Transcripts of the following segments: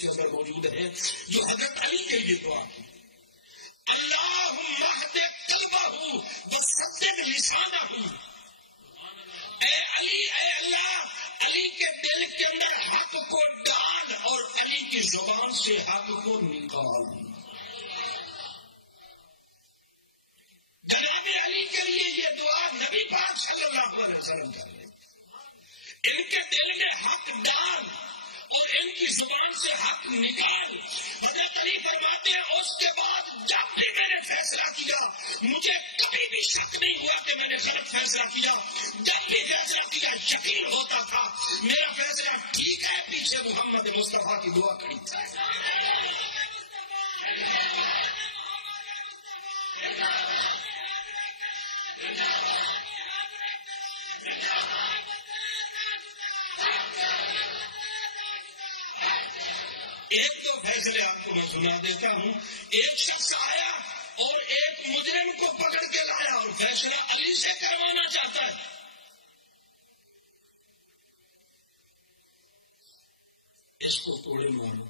کے اندر موجود ہے جو حضرت علی کے لیے دعا کی، اللہم اہد قلبہ وسدد لسانہ، اے علی، اے اللہ علی کے دل کے اندر حق کو ڈال اور علی کی زبان سے حق کو نکال۔ جناب علی کے لیے یہ دعا نبی پاک صلی اللہ علیہ وسلم کر رہے، ان کے دل میں حق ڈال اور ان کی زبان سے حق نکال۔ حضرت علی فرماتے ہیں اس کے بعد جب بھی میں نے فیصلہ کیا مجھے کبھی بھی شک نہیں ہوا کہ میں نے غلط فیصلہ کیا، جب بھی فیصلہ کیا یقین ہوتا تھا میرا فیصلہ ٹھیک ہے، پیچھے محمد مصطفیٰ کی دعا کھڑی تھی۔ ایک دو فیصلے آپ کو میں سنا دیتا ہوں۔ ایک شخص آیا اور ایک مجرم کو پکڑ کے لایا اور فیصلہ علی سے کروانا چاہتا ہے۔ اس کو کوڑے مارو۔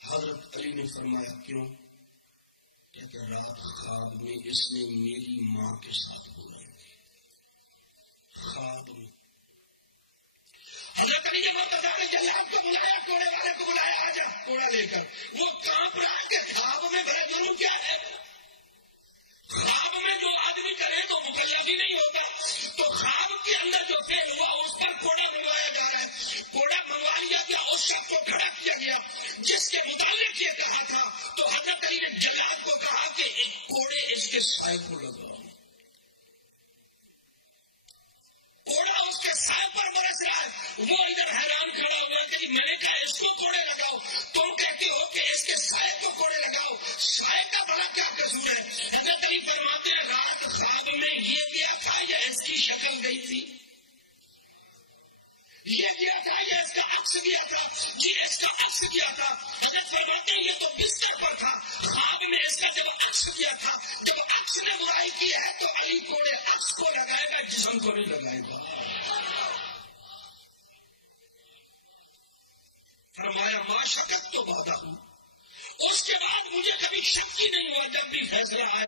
حضرت علی نے فرمایا کیوں؟ کہ رات خواب میں اس نے میری ماں کے ساتھ بولا ہے، خواب میں۔ حضرت علی نے مرتضی جلاد کو بلایا، کوڑے والے کو بلایا، آجا کوڑا لے کر۔ وہ کانپ رہا کہ خواب میں بڑا جرم کیا ہے؟ خواب میں جو آدمی کرے تو مکلف ہی نہیں ہوتا، تو خواب کے اندر جو فعل ہوا اس پر کوڑا منگوایا جا رہا ہے۔ کوڑا منگوا لیا گیا، اس شخص کو کھڑا کیا گیا جس کے متعلق یہ کہا تھا، تو حضرت علی نے جلاد کو کہا کہ ایک کوڑے اس کے سائے کو لگاؤ۔ کوڑا اس کے سائے پر برس رہا ہے، وہ ادھر حیران کھڑا ہوا کہ میں نے کہا اس کو کوڑے لگاؤ، تم کہتے ہو کہ اس کے سائے کو کوڑے لگاؤ، سائے کا بڑا کیا قصور ہے؟ حضرت علی فرماتے ہیں رات خواب میں یہ گیا تھا یا اس کی شکل گئی تھی؟ یہ گیا تھا یا اس کا عکس گیا تھا؟ جی اس کا عکس گیا تھا۔ حضرت فرماتے ہیں یہ تو بستر پر تھا، خواب میں اس کا جب عکس گیا تھا، جب عکس نے برائی کی ہے تو علی کوڑے عکس کو لگائے گا، جسم کو نہیں لگائے گا۔ فرمایا ما شکت تو بادہ ہوں، اس کے بعد مجھے کبھی شک ہی نہیں ہوا جب بھی فیصلہ آیا